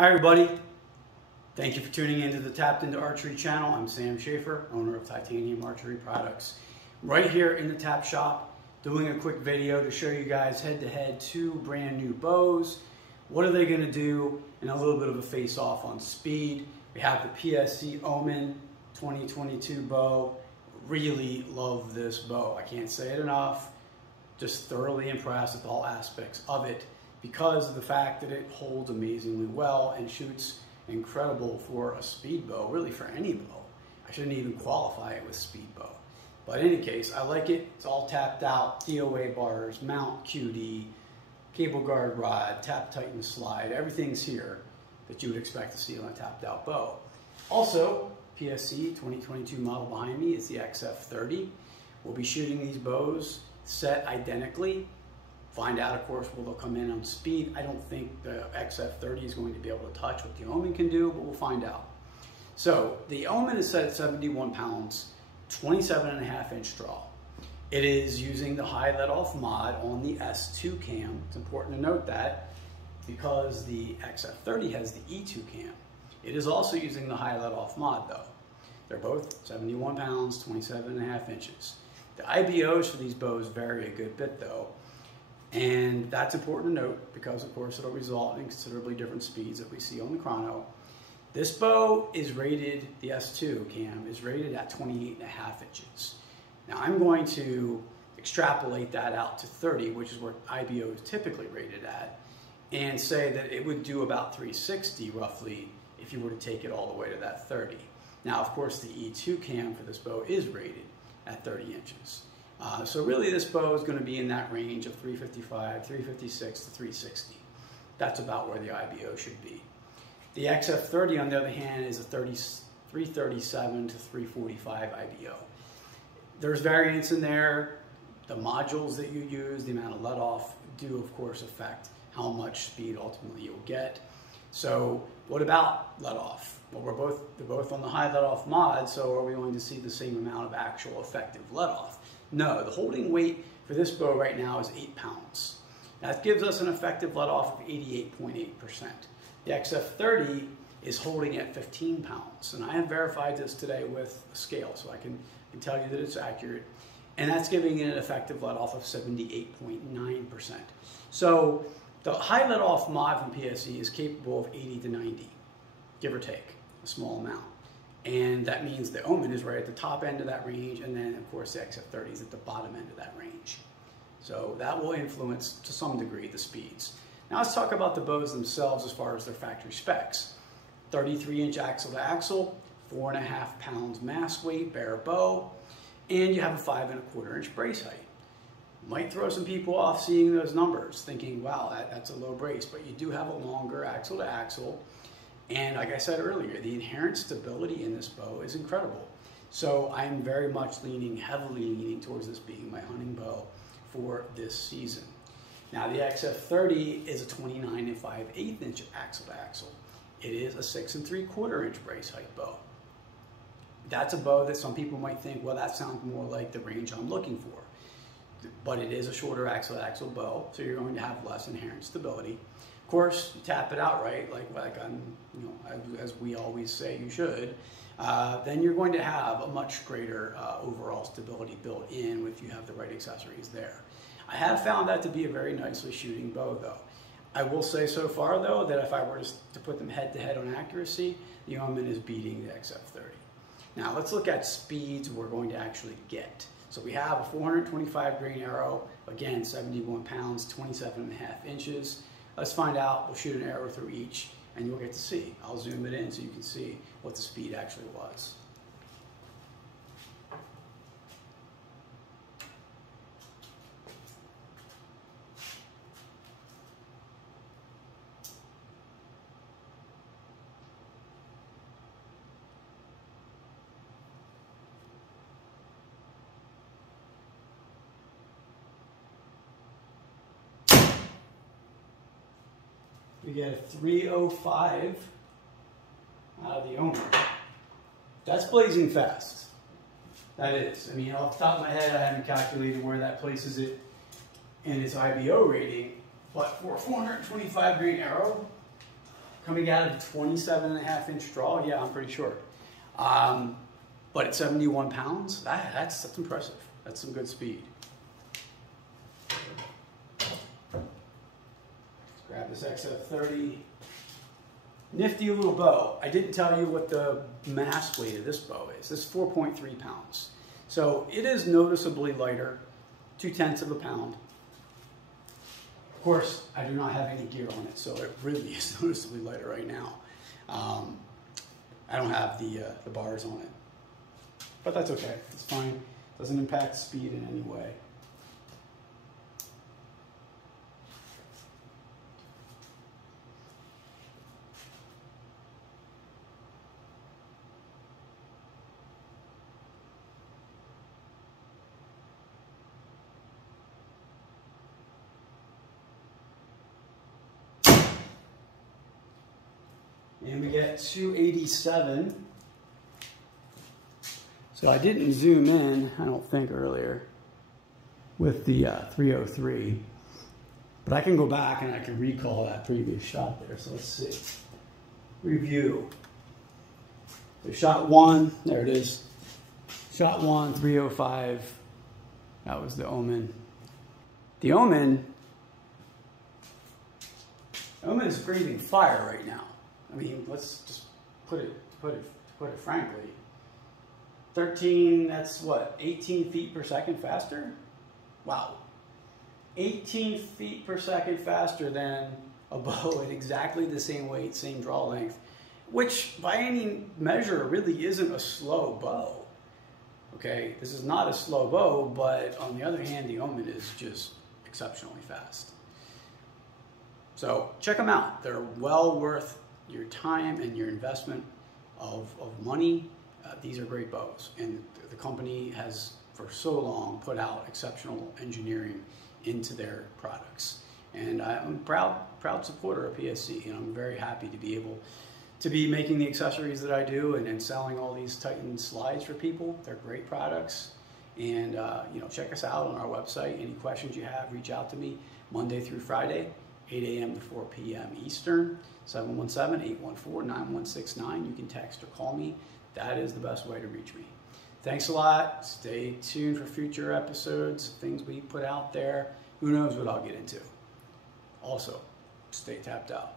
Hi everybody, thank you for tuning into the Tapped Into Archery channel. I'm Sam Schaefer, owner of Titanium Archery Products. Right here in the Tap Shop, doing a quick video to show you guys head-to-head two brand new bows. What are they going to do? And a little bit of a face-off on speed. We have the PSE OMEN 2022 bow. Really love this bow. I can't say it enough. Just thoroughly impressed with all aspects of it, because of the fact that it holds amazingly well and shoots incredible for a speed bow, really for any bow. I shouldn't even qualify it with speed bow. But in any case, I like it. It's all tapped out, DOA bars, mount QD, cable guard rod, tap tighten slide, everything's here that you would expect to see on a tapped out bow. Also, PSE 2022 model behind me is the XF30. We'll be shooting these bows set identically. Find out, of course, will they'll come in on speed. I don't think the XF30 is going to be able to touch what the OMEN can do, but we'll find out. So the OMEN is set at 71 pounds, 27.5-inch draw. It is using the high let-off mod on the S2 cam. It's important to note that because the XF30 has the E2 cam. It is also using the high let-off mod though. They're both 71 pounds, 27.5 inches. The IBOs for these bows vary a good bit though. And that's important to note because, of course, it'll result in considerably different speeds that we see on the chrono. This bow is rated, the S2 cam is rated at 28.5 inches. Now I'm going to extrapolate that out to 30, which is where IBO is typically rated at, and say that it would do about 360 roughly if you were to take it all the way to that 30. Now, of course, the E2 cam for this bow is rated at 30 inches. So really this bow is going to be in that range of 355, 356 to 360. That's about where the IBO should be. The XF30 on the other hand is a 337 to 345 IBO. There's variance in there. The modules that you use, the amount of let-off do of course affect how much speed ultimately you'll get. So what about let-off? Well, they're both on the high let-off mod, so are we going to see the same amount of actual effective let-off? No, the holding weight for this bow right now is 8 pounds. That gives us an effective let-off of 88.8%. The XF30 is holding at 15 pounds, and I have verified this today with a scale, so I can tell you that it's accurate, and that's giving it an effective let-off of 78.9%. So the high let-off mod from PSE is capable of 80 to 90, give or take, a small amount. And that means the OMEN is right at the top end of that range, and then of course the XF30 is at the bottom end of that range. So that will influence to some degree the speeds. Now let's talk about the bows themselves as far as their factory specs. 33-inch axle to axle, 4.5 pounds mass weight, bare bow, and you have a 5.25-inch brace height. Might throw some people off seeing those numbers, thinking, wow, that's a low brace, but you do have a longer axle to axle. And like I said earlier, the inherent stability in this bow is incredible. So I'm very much heavily leaning towards this being my hunting bow for this season. Now the XF30 is a 29 5/8-inch axle to axle. It is a 6 3/4-inch brace height bow. That's a bow that some people might think, well, that sounds more like the range I'm looking for. But it is a shorter axle to axle bow, so you're going to have less inherent stability. Of course, you tap it out right, as we always say you should, then you're going to have a much greater overall stability built in if you have the right accessories there. I have found that to be a very nicely shooting bow though. I will say so far though that if I were to put them head to head on accuracy, the OMEN is beating the XF30. Now let's look at speeds we're going to actually get. So we have a 425 grain arrow, again 71 pounds, 27.5 inches. Let's find out. We'll shoot an arrow through each, and you'll get to see. I'll zoom it in so you can see what the speed actually was. We get a 305 out of the OMEN. That's blazing fast. That is. I mean, off the top of my head, I haven't calculated where that places it in its IBO rating, but for a 425 grain arrow, coming out of a 27.5-inch draw, yeah, I'm pretty sure. But at 71 pounds, that's impressive. That's some good speed. Let's grab this XF30. Nifty little bow. I didn't tell you what the mass weight of this bow is. This is 4.3 pounds. So it is noticeably lighter, 0.2 of a pound. Of course, I do not have any gear on it, so it really is noticeably lighter right now. I don't have the bars on it, but that's okay. It's fine. Doesn't impact speed in any way. And we get 287. So I didn't zoom in, I don't think, earlier with the 303. But I can go back and I can recall that previous shot there. So let's see. Review. So shot 1, there it is. Shot 1, 305. That was the OMEN. The OMEN is breathing fire right now. I mean, let's just put it frankly. 13, that's what, 18 feet per second faster? Wow. 18 feet per second faster than a bow at exactly the same weight, same draw length, which by any measure really isn't a slow bow. Okay, this is not a slow bow, but on the other hand, the OMEN is just exceptionally fast. So check them out. They're well worth your time and your investment of money. These are great bows, and the company has for so long put out exceptional engineering into their products. And I'm a proud supporter of PSE, and I'm very happy to be able to be making the accessories that I do and selling all these Titan slides for people. They're great products, and you know, check us out on our website. Any questions you have, reach out to me Monday through Friday, 8 a.m. to 4 p.m. Eastern, 717-814-9169. You can text or call me. That is the best way to reach me. Thanks a lot. Stay tuned for future episodes, things we put out there. Who knows what I'll get into. Also, stay tapped out.